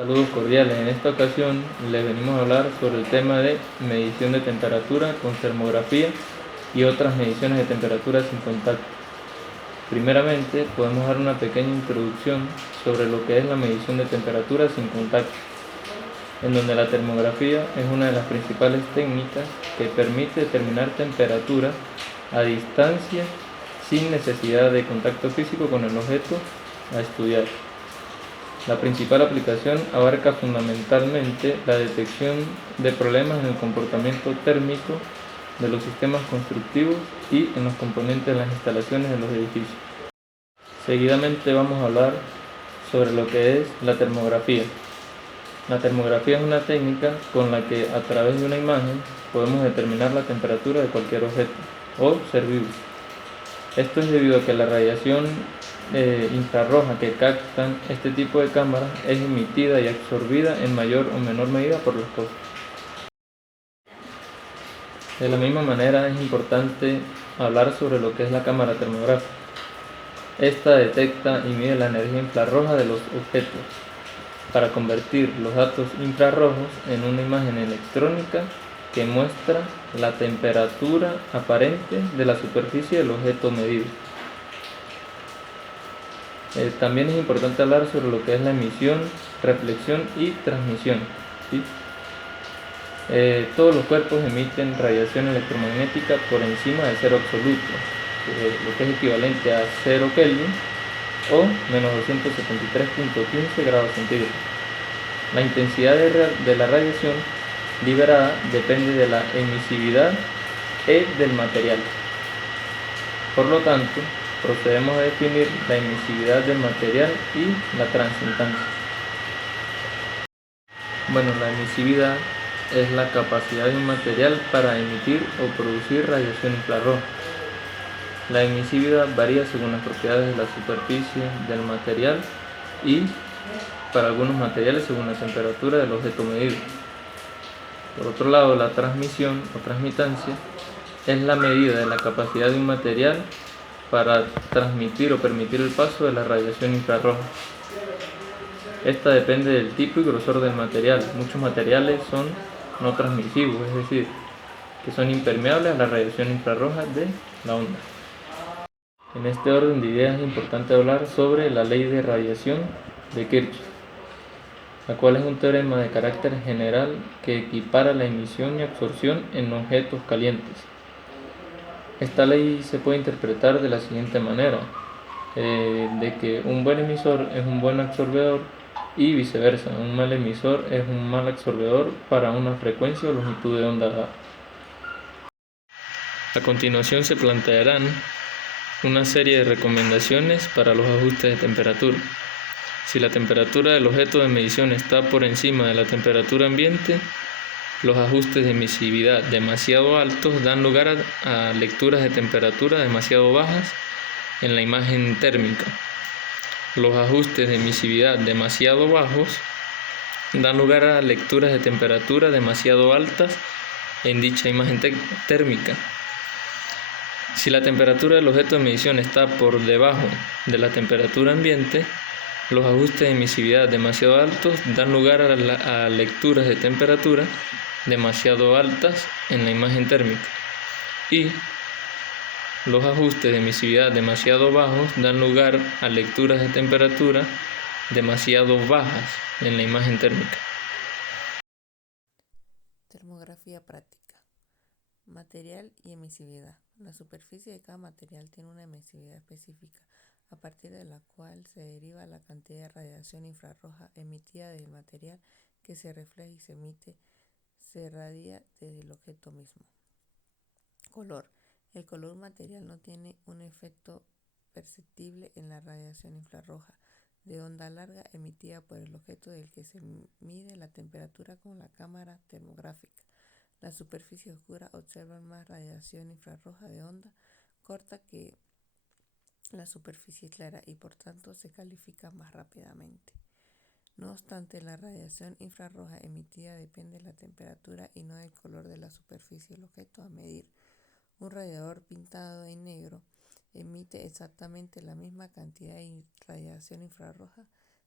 Saludos cordiales. En esta ocasión les venimos a hablar sobre el tema de medición de temperatura con termografía y otras mediciones de temperatura sin contacto. Primeramente, podemos dar una pequeña introducción sobre lo que es la medición de temperatura sin contacto, en donde la termografía es una de las principales técnicas que permite determinar temperatura a distancia sin necesidad de contacto físico con el objeto a estudiar. La principal aplicación abarca fundamentalmente la detección de problemas en el comportamiento térmico de los sistemas constructivos y en los componentes de las instalaciones de los edificios. Seguidamente vamos a hablar sobre lo que es la termografía. La termografía es una técnica con la que a través de una imagen podemos determinar la temperatura de cualquier objeto o ser vivo. Esto es debido a que la radiación infrarroja que captan este tipo de cámaras es emitida y absorbida en mayor o menor medida por los cosmos. De la misma manera es importante hablar sobre lo que es la cámara termográfica. Esta detecta y mide la energía infrarroja de los objetos para convertir los datos infrarrojos en una imagen electrónica que muestra la temperatura aparente de la superficie del objeto medido. También es importante hablar sobre lo que es la emisión, reflexión y transmisión, ¿sí? Todos los cuerpos emiten radiación electromagnética por encima de cero absoluto, lo que es equivalente a 0 Kelvin o menos 273.15 grados centígrados. La intensidad de la radiación liberada depende de la emisividad e del material. Por lo tanto, procedemos a definir la emisividad del material y la transmitancia. Bueno, la emisividad es la capacidad de un material para emitir o producir radiación infrarroja. La emisividad varía según las propiedades de la superficie del material y, para algunos materiales, según la temperatura del objeto medido. Por otro lado, la transmisión o transmitancia es la medida de la capacidad de un material para transmitir o permitir el paso de la radiación infrarroja. Esta depende del tipo y grosor del material. Muchos materiales son no transmisivos, es decir, que son impermeables a la radiación infrarroja de la onda. En este orden de ideas es importante hablar sobre la ley de radiación de Kirchhoff, la cual es un teorema de carácter general que equipara la emisión y absorción en objetos calientes. Esta ley se puede interpretar de la siguiente manera, de que un buen emisor es un buen absorbedor y viceversa, un mal emisor es un mal absorbedor para una frecuencia o longitud de onda dada. A continuación se plantearán una serie de recomendaciones para los ajustes de temperatura. Si la temperatura del objeto de medición está por encima de la temperatura ambiente, los ajustes de emisividad demasiado altos dan lugar a lecturas de temperatura demasiado bajas en la imagen térmica. Los ajustes de emisividad demasiado bajos dan lugar a lecturas de temperatura demasiado altas en dicha imagen térmica. Si la temperatura del objeto de medición está por debajo de la temperatura ambiente, los ajustes de emisividad demasiado altos dan lugar a lecturas de temperatura demasiado altas en la imagen térmica. Y los ajustes de emisividad demasiado bajos dan lugar a lecturas de temperatura demasiado bajas en la imagen térmica. Termografía práctica. Material y emisividad. La superficie de cada material tiene una emisividad específica, a partir de la cual se deriva la cantidad de radiación infrarroja emitida del material que se refleja y se irradia desde el objeto mismo. Color. El color material no tiene un efecto perceptible en la radiación infrarroja de onda larga emitida por el objeto del que se mide la temperatura con la cámara termográfica. La superficie oscura observa más radiación infrarroja de onda corta que la superficie clara y por tanto se califica más rápidamente. No obstante, la radiación infrarroja emitida depende de la temperatura y no del color de la superficie del objeto a medir. Un radiador pintado en negro emite exactamente la misma cantidad de radiación infrarroja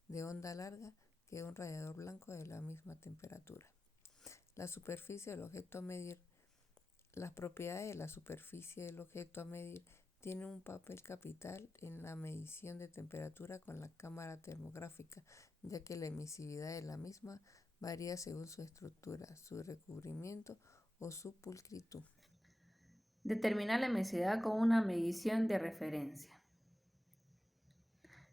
de onda larga que un radiador blanco de la misma temperatura. La superficie del objeto a medir. Las propiedades de la superficie del objeto a medir tienen un papel capital en la medición de temperatura con la cámara termográfica, ya que la emisividad de la misma varía según su estructura, su recubrimiento o su pulcritud. Determinar la emisividad con una medición de referencia.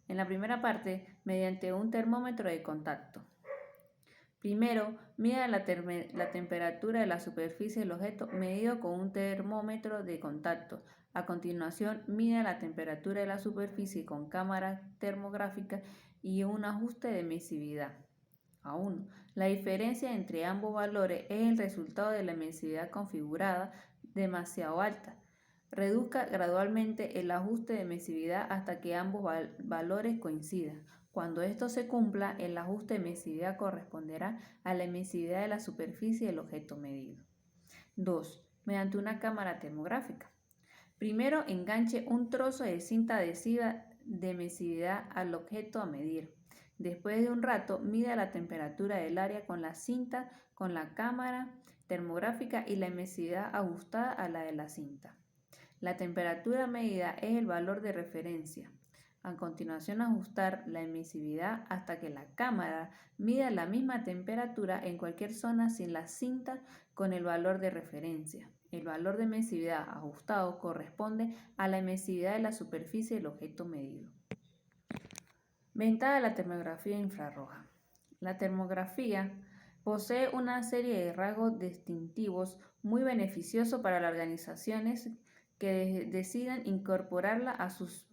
En la primera parte, mediante un termómetro de contacto. Primero, mida la temperatura de la superficie del objeto medido con un termómetro de contacto. A continuación, mida la temperatura de la superficie con cámara termográfica y un ajuste de emisividad. Aún, la diferencia entre ambos valores es el resultado de la emisividad configurada demasiado alta. Reduzca gradualmente el ajuste de emisividad hasta que ambos valores coincidan. Cuando esto se cumpla, el ajuste de emisividad corresponderá a la emisividad de la superficie del objeto medido. 2. Mediante una cámara termográfica. Primero, enganche un trozo de cinta adhesiva de emisividad al objeto a medir. Después de un rato, mida la temperatura del área con la cinta, con la cámara termográfica y la emisividad ajustada a la de la cinta. La temperatura medida es el valor de referencia. A continuación, ajustar la emisividad hasta que la cámara mida la misma temperatura en cualquier zona sin la cinta con el valor de referencia. El valor de emisividad ajustado corresponde a la emisividad de la superficie del objeto medido. Ventaja de la termografía infrarroja. La termografía posee una serie de rasgos distintivos muy beneficiosos para las organizaciones que decidan incorporarla a sus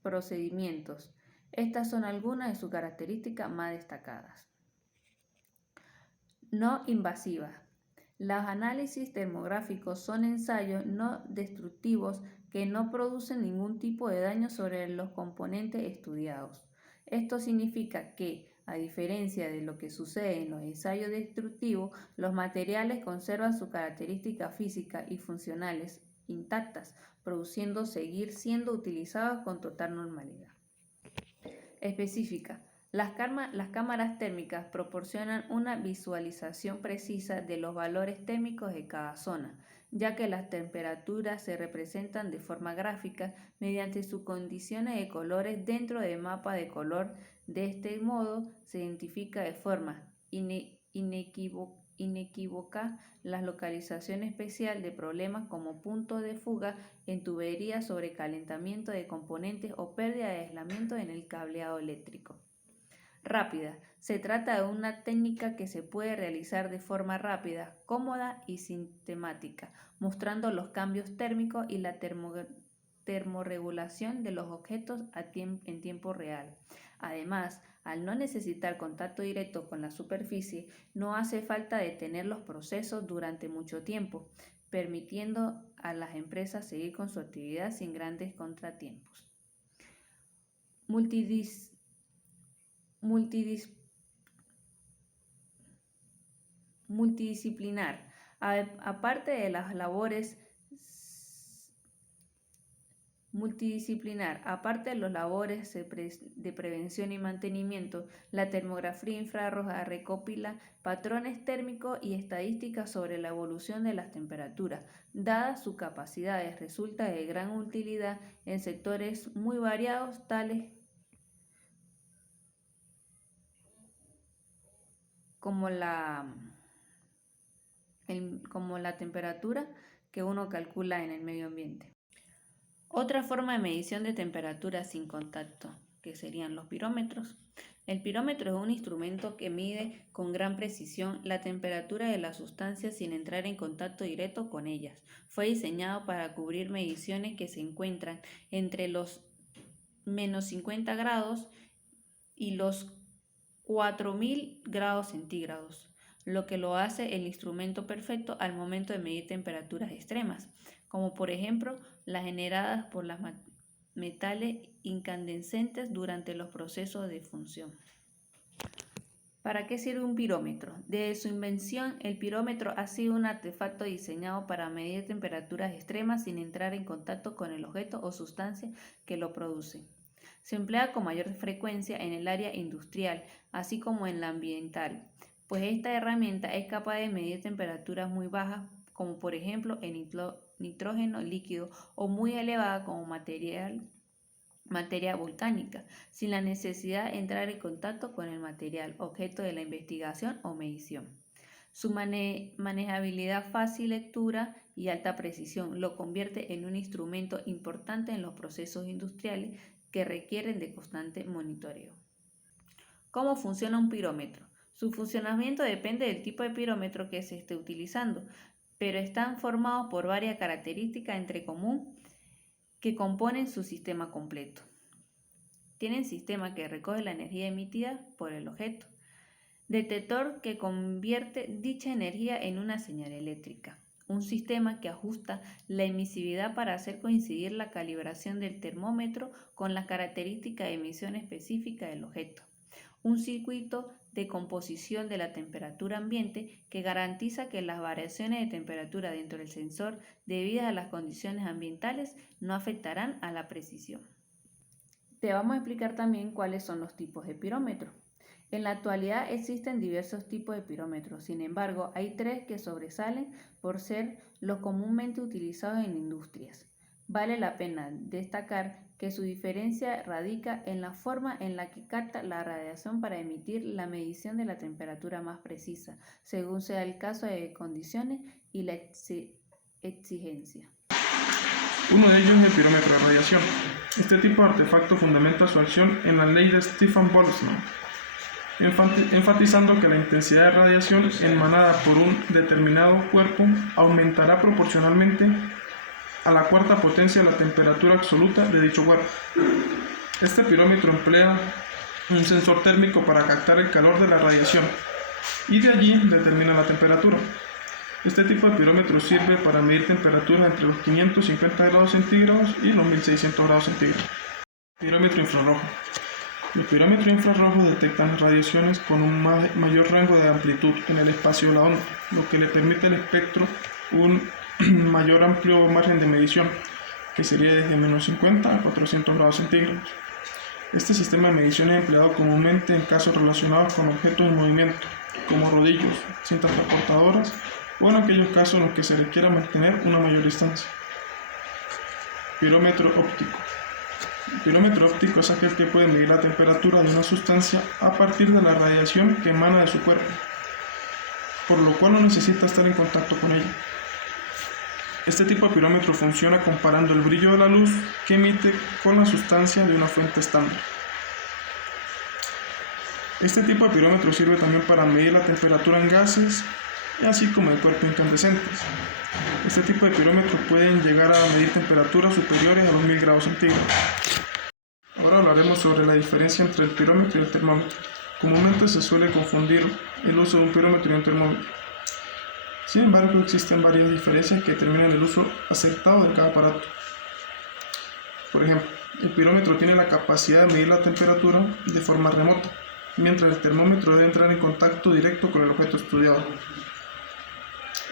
procedimientos. Estas son algunas de sus características más destacadas. No invasiva. Los análisis termográficos son ensayos no destructivos que no producen ningún tipo de daño sobre los componentes estudiados. Esto significa que, a diferencia de lo que sucede en los ensayos destructivos, los materiales conservan sus características físicas y funcionales intactas, produciendo seguir siendo utilizados con total normalidad. Específica. Las cámaras térmicas proporcionan una visualización precisa de los valores térmicos de cada zona, ya que las temperaturas se representan de forma gráfica mediante sus condiciones de colores dentro del mapa de color. De este modo, se identifica de forma inequívoca la localización especial de problemas como puntos de fuga en tuberías, sobrecalentamiento de componentes o pérdida de aislamiento en el cableado eléctrico. Rápida. Se trata de una técnica que se puede realizar de forma rápida, cómoda y sistemática, mostrando los cambios térmicos y la termorregulación de los objetos en tiempo real. Además, al no necesitar contacto directo con la superficie, no hace falta detener los procesos durante mucho tiempo, permitiendo a las empresas seguir con su actividad sin grandes contratiempos. Multidisciplinar. Aparte de las labores de prevención y mantenimiento, la termografía infrarroja recopila patrones térmicos y estadísticas sobre la evolución de las temperaturas. Dadas sus capacidades, resulta de gran utilidad en sectores muy variados, tales como la temperatura que uno calcula en el medio ambiente. Otra forma de medición de temperatura sin contacto, que serían los pirómetros. El pirómetro es un instrumento que mide con gran precisión la temperatura de las sustancias sin entrar en contacto directo con ellas. Fue diseñado para cubrir mediciones que se encuentran entre los -50 grados y los 4000 grados centígrados, lo que lo hace el instrumento perfecto al momento de medir temperaturas extremas, como por ejemplo las generadas por los metales incandescentes durante los procesos de fusión. ¿Para qué sirve un pirómetro? Desde su invención, el pirómetro ha sido un artefacto diseñado para medir temperaturas extremas sin entrar en contacto con el objeto o sustancia que lo produce. Se emplea con mayor frecuencia en el área industrial, así como en la ambiental, pues esta herramienta es capaz de medir temperaturas muy bajas, como por ejemplo el nitrógeno líquido, o muy elevada como materia volcánica, sin la necesidad de entrar en contacto con el material, objeto de la investigación o medición. Su manejabilidad, fácil lectura y alta precisión lo convierte en un instrumento importante en los procesos industriales que requieren de constante monitoreo. ¿Cómo funciona un pirómetro? Su funcionamiento depende del tipo de pirómetro que se esté utilizando, pero están formados por varias características entre común que componen su sistema completo. Tienen sistema que recoge la energía emitida por el objeto, detector que convierte dicha energía en una señal eléctrica, un sistema que ajusta la emisividad para hacer coincidir la calibración del termómetro con las características de emisión específica del objeto, un circuito de composición de la temperatura ambiente que garantiza que las variaciones de temperatura dentro del sensor debidas a las condiciones ambientales no afectarán a la precisión. Te vamos a explicar también cuáles son los tipos de pirómetro. En la actualidad existen diversos tipos de pirómetros, sin embargo, hay tres que sobresalen por ser los comúnmente utilizados en industrias. Vale la pena destacar que su diferencia radica en la forma en la que capta la radiación para emitir la medición de la temperatura más precisa, según sea el caso de condiciones y la exigencia. Uno de ellos es el pirómetro de radiación. Este tipo de artefacto fundamenta su acción en la ley de Stefan Boltzmann, enfatizando que la intensidad de radiación emanada por un determinado cuerpo aumentará proporcionalmente a la cuarta potencia de la temperatura absoluta de dicho cuerpo. Este pirómetro emplea un sensor térmico para captar el calor de la radiación y de allí determina la temperatura. Este tipo de pirómetro sirve para medir temperaturas entre los 550 grados centígrados y los 1600 grados centígrados. Pirómetro infrarrojo. El pirómetro infrarrojo detecta las radiaciones con un mayor rango de amplitud en el espacio de la onda, lo que le permite al espectro un mayor amplio margen de medición, que sería desde menos 50 a 400 grados centígrados. Este sistema de medición es empleado comúnmente en casos relacionados con objetos en movimiento, como rodillos, cintas transportadoras, o en aquellos casos en los que se requiera mantener una mayor distancia. Pirómetro óptico. El pirómetro óptico es aquel que puede medir la temperatura de una sustancia a partir de la radiación que emana de su cuerpo, por lo cual no necesita estar en contacto con ella. Este tipo de pirómetro funciona comparando el brillo de la luz que emite con la sustancia de una fuente estándar. Este tipo de pirómetro sirve también para medir la temperatura en gases, así como en cuerpos incandescentes. Este tipo de pirómetros pueden llegar a medir temperaturas superiores a los 1000 grados centígrados. Ahora hablaremos sobre la diferencia entre el pirómetro y el termómetro. Comúnmente se suele confundir el uso de un pirómetro y un termómetro. Sin embargo, existen varias diferencias que determinan el uso aceptado de cada aparato. Por ejemplo, el pirómetro tiene la capacidad de medir la temperatura de forma remota, mientras el termómetro debe entrar en contacto directo con el objeto estudiado.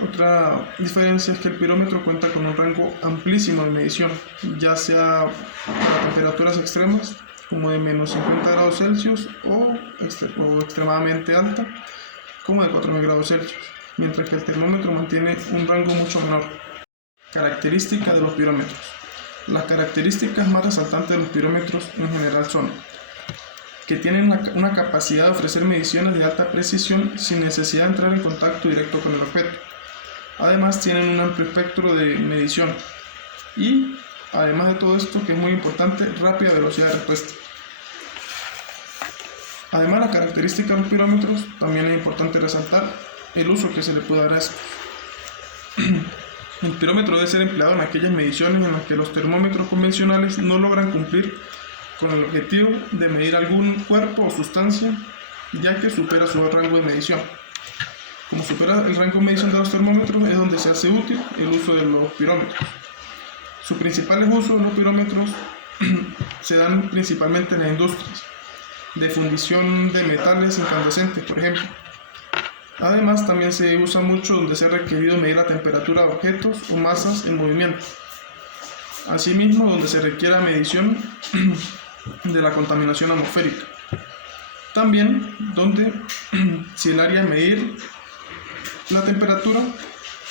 Otra diferencia es que el pirómetro cuenta con un rango amplísimo de medición, ya sea para temperaturas extremas, como de menos 50 grados Celsius, o extremadamente alta, como de 4000 grados Celsius, mientras que el termómetro mantiene un rango mucho menor. Características de los pirómetros. Las características más resaltantes de los pirómetros en general son que tienen una capacidad de ofrecer mediciones de alta precisión sin necesidad de entrar en contacto directo con el objeto. Además tienen un amplio espectro de medición y, además de todo esto, que es muy importante, rápida velocidad de respuesta. Además de las características de los pirómetros, también es importante resaltar el uso que se le puede dar a estos. El pirómetro debe ser empleado en aquellas mediciones en las que los termómetros convencionales no logran cumplir con el objetivo de medir algún cuerpo o sustancia, ya que supera su rango de medición. Como supera el rango de medición de los termómetros, es donde se hace útil el uso de los pirómetros. Sus principales usos de los pirómetros se dan principalmente en las industrias, de fundición de metales incandescentes, por ejemplo. Además, también se usa mucho donde se ha requerido medir la temperatura de objetos o masas en movimiento. Asimismo, donde se requiera medición de la contaminación atmosférica. También donde si el área de medir la temperatura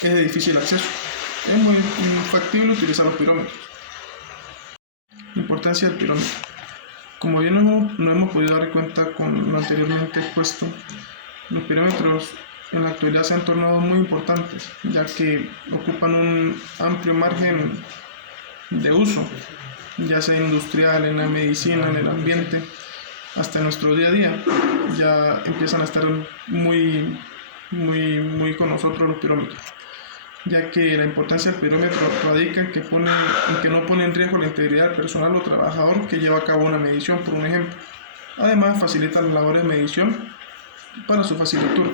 es de difícil acceso, es muy factible utilizar los pirómetros. Importancia del pirómetro. Como bien no hemos podido dar cuenta con lo anteriormente expuesto, los pirómetros en la actualidad se han tornado muy importantes, ya que ocupan un amplio margen de uso, ya sea industrial, en la medicina, en el ambiente, hasta en nuestro día a día. Ya empiezan a estar muy con nosotros los pirómetros, ya que la importancia del pirómetro radica en que no pone en riesgo la integridad del personal o trabajador que lleva a cabo una medición, por un ejemplo. Además, facilita las labores de medición para su facilitud.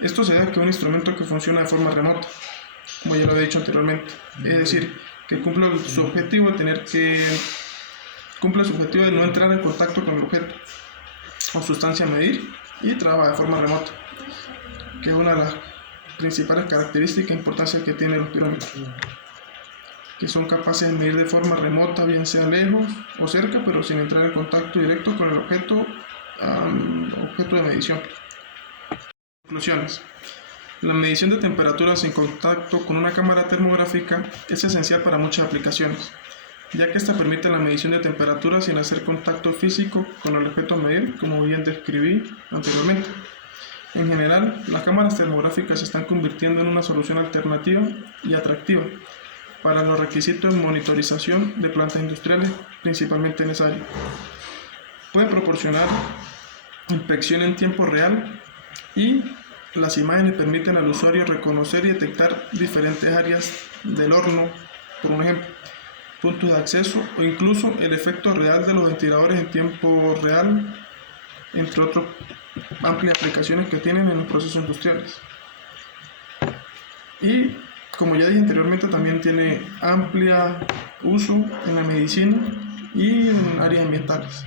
Esto se debe a que es un instrumento que funciona de forma remota, como ya lo había dicho anteriormente, es decir, que cumple su objetivo de no entrar en contacto con el objeto o sustancia a medir y trabaja de forma remota, que es una de las principales características e importancia que tienen los pirómetros, que son capaces de medir de forma remota, bien sea lejos o cerca, pero sin entrar en contacto directo con el objeto de medición. Conclusiones. La medición de temperaturas en contacto con una cámara termográfica es esencial para muchas aplicaciones, ya que esta permite la medición de temperaturas sin hacer contacto físico con el objeto a medir, como bien describí anteriormente. En general, las cámaras termográficas se están convirtiendo en una solución alternativa y atractiva para los requisitos de monitorización de plantas industriales, principalmente en esa área. Pueden proporcionar inspección en tiempo real y las imágenes permiten al usuario reconocer y detectar diferentes áreas del horno, por un ejemplo, puntos de acceso o incluso el efecto real de los ventiladores en tiempo real, entre otras amplias aplicaciones que tienen en los procesos industriales. Y como ya dije anteriormente, también tiene amplia uso en la medicina y en áreas ambientales.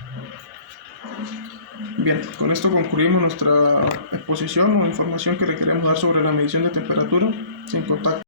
Bien, con esto concluimos nuestra exposición o información que le queremos dar sobre la medición de temperatura sin contacto.